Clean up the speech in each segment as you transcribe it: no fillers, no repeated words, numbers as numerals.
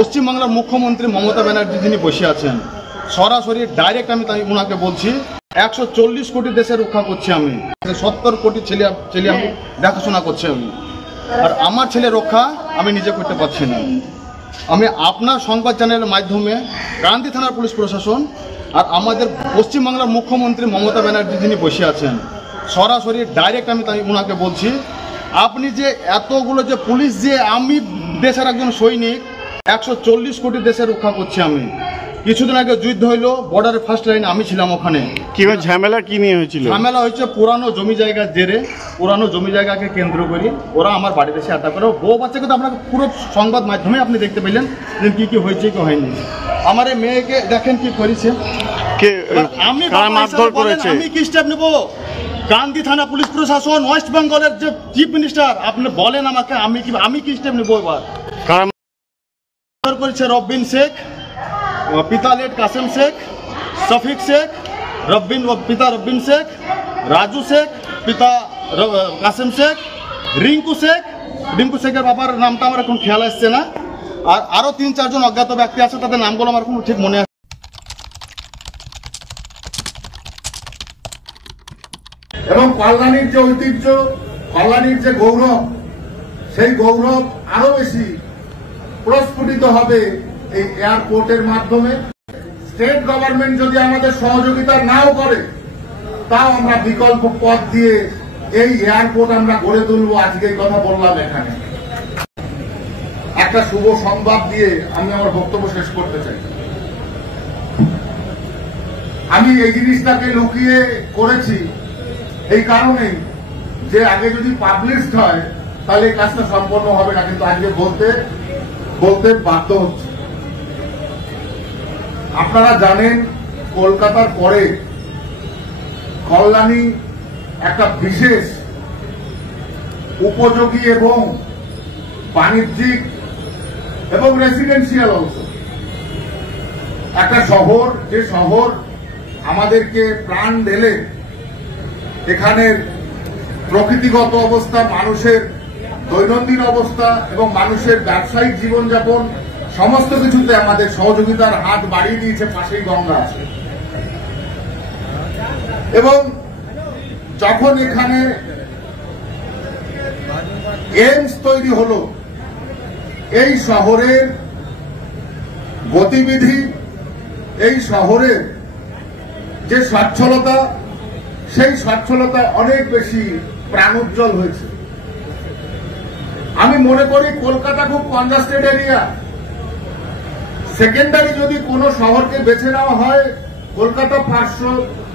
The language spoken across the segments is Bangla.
পশ্চিমবাংলার মুখ্যমন্ত্রী মমতা ব্যানার্জি যিনি বসে আছেন, সরাসরি ডাইরেক্ট আমি তাই ওনাকে বলছি 140 কোটি দেশে রক্ষা করছি আমি, 70 কোটি ছেলে আমি দেখাশোনা করছি আমি, আর আমার ছেলে রক্ষা আমি নিজে করতে পারছি না। আমি আপনার সংবাদ চ্যানেলের মাধ্যমে কান্দি থানার পুলিশ প্রশাসন আর আমাদের পশ্চিমবাংলার মুখ্যমন্ত্রী মমতা ব্যানার্জি যিনি বসে আছেন, সরাসরি ডাইরেক্ট আমি তাই ওনাকে বলছি, আপনি যে এতগুলো যে পুলিশ, যে আমি দেশের একজন সৈনিক, 140 কোটি দেশে রক্ষা করছি আমি। কিছুদিন আগে যুদ্ধ হইলো, বর্ডারের ফার্স্ট লাইনে আমি ছিলাম ওখানে। কি ঝামেলা কি নিয়ে হয়েছিল? ঝামেলা হয়েছে পুরানো জমি জায়গার জেরে, পুরানো জমি জায়গাকে কেন্দ্র করি ওরা আমার বাড়িতে এসে অ্যাটাক করে। বউ বাচ্চাকে তো আপনাকে পুরো সংবাদ মাধ্যমে আপনি দেখতে পেলেন যে কি হয়েছে কি হয়নি। আমার এই মেয়েকে দেখেন কি করেছে, আমি কি স্টেপ নেব? কান্দি থানা পুলিশ প্রশাসন, ওয়েস্ট বেঙ্গলের যে চিফ মিনিস্টার, আপনি বলেন আমাকে আমি কি স্টেপ নেবো? এবার করেছে রবিন শেখ, পিতা লেট কাসেম শেখ, শফিক শেখ, পিতা রবিন শেখ, রাজু শেখ, পিতা কাসেম শেখ, রিঙ্কু শেখের বাবার নামটা আমার এখন খেয়াল আসছে না, আর আরো 3-4 জন অজ্ঞাত ব্যক্তি আছে, তাদের নামগুলো আমার কোনো ঠিক মনে আছে। এবং কল্যাণীর যে ঐতিহ্য, কল্যাণীর যে গৌরব, সেই গৌরব আরো বেশি প্রস্ফুটিত হবে এই এয়ারপোর্টের মাধ্যমে। স্টেট গভর্নমেন্ট যদি আমাদের সহযোগিতা নাও করে, তাও আমরা বিকল্প পথ দিয়ে এই এয়ারপোর্ট আমরা গড়ে তুলবো। আজকে এই কথা বললাম এখানে। একটা শুভ সংবাদ দিয়ে আমি আমার বক্তব্য শেষ করতে চাই। আমি এই জিনিসটাকে লুকিয়ে করেছি এই কারণেই যে আগে যদি পাবলিশড হয় তাহলে এই কাজটা সম্পন্ন হবে না, কিন্তু আজকে বলতে বাধ্য হচ্ছে। আপনারা জানেন কলকাতার পরে কল্যাণী একটা বিশেষ উপযোগী এবং বাণিজ্যিক এবং রেসিডেন্সিয়াল অংশ একটা শহর, যে শহর আমাদেরকে প্রাণ ঢেলে এখানের প্রকৃতিগত অবস্থা, মানুষের দৈনন্দিন অবস্থা এবং মানুষের ব্যবসায়িক জীবনযাপন সমস্ত কিছুতে আমাদের সহযোগিতার হাত বাড়িয়ে দিয়েছে। পাশেই গঙ্গা আছে এবং যখন এখানে এইমস তৈরি হলো, এই শহরের গতিবিধি, এই শহরের যে সচ্ছলতা, সেই সচ্ছলতা অনেক বেশি প্রাণোজ্জ্বল হয়েছে। আমি মনে করি কলকাতা খুব কনজাস্টেড এরিয়া। সেকেন্ডারি যদি কোনো শহরকে বেছে নেওয়া হয় কলকাতা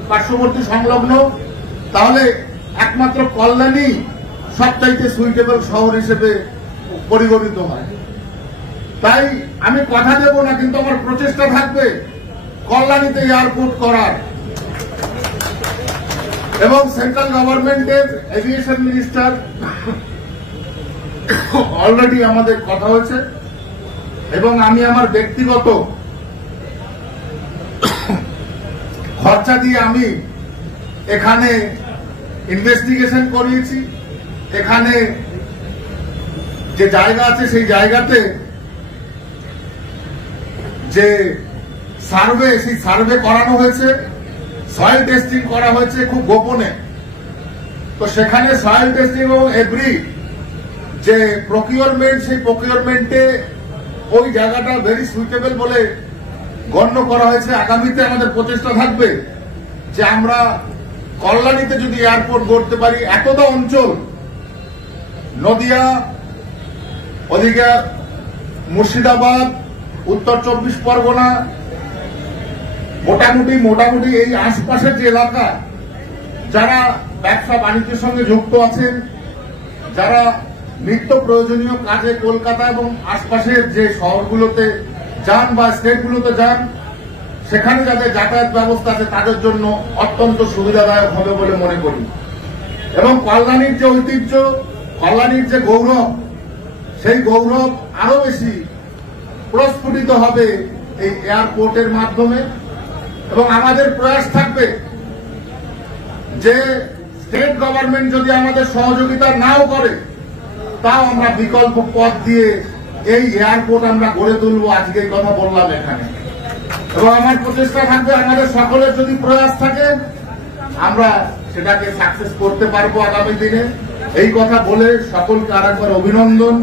পার্শ্ববর্তী সংলগ্ন, তাহলে একমাত্র কল্যাণী সবচাইতে সুইটেবল শহর হিসেবে পরিগণিত হয়। তাই আমি কথা দেব না, কিন্তু আমার প্রচেষ্টা থাকবে কল্যাণীতে এয়ারপোর্ট করার। এবং সেন্ট্রাল গভর্নমেন্টের এভিয়েশন মিনিস্টার অলরেডি আমাদের কথা হয়েছে এবং আমি আমার ব্যক্তিগত খরচা দিয়ে আমি এখানে ইনভেস্টিগেশন করিয়েছি। এখানে যে জায়গা আছে সেই জায়গাতে যে সার্ভে, সেই সার্ভে করানো হয়েছে, সয়েল টেস্টিং করা হয়েছে খুব গোপনে। তো সেখানে সয়েল টেস্টিং এবং এভরি যে প্রকিউরমেন্ট, সেই প্রকিউরমেন্টে ওই জায়গাটা ভেরি সুইটেবল বলে গণ্য করা হয়েছে। আগামীতে আমাদের প্রচেষ্টা থাকবে যে আমরা কল্যাণীতে যদি এয়ারপোর্ট গড়তে পারি, এতটা অঞ্চল, নদিয়া, ওদিকে মুর্শিদাবাদ, উত্তর 24 পরগনা, মোটামুটি এই আশপাশের যে এলাকা, যারা ব্যবসা বাণিজ্যের সঙ্গে যুক্ত আছেন, যারা নিত্য প্রয়োজনীয় কাজে কলকাতা এবং আশপাশের যে শহরগুলোতে যান বা স্টেটগুলোতে যান, সেখানে যাদের যাতায়াত ব্যবস্থা আছে তাদের জন্য অত্যন্ত সুবিধাদায়ক হবে বলে মনে করি। এবং কল্যাণীর যে ঐতিহ্য, কল্যাণীর যে গৌরব, সেই গৌরব আরো বেশি প্রস্ফুটিত হবে এই এয়ারপোর্টের মাধ্যমে। এবং আমাদের প্রয়াস থাকবে যে স্টেট গভর্নমেন্ট যদি আমাদের সহযোগিতা নাও করে, তাও আমরা বিকল্প পথ দিয়ে এই এয়ারপোর্ট আমরা গড়ে তুলবো, আজকে এই কথা বললাম এখানে। এবং আমার প্রচেষ্টা থাকবে, আমাদের সকলের যদি প্রয়াস থাকে আমরা সেটাকে সাকসেস করতে পারবো আগামী দিনে। এই কথা বলে সকলকে আরেকবার অভিনন্দন।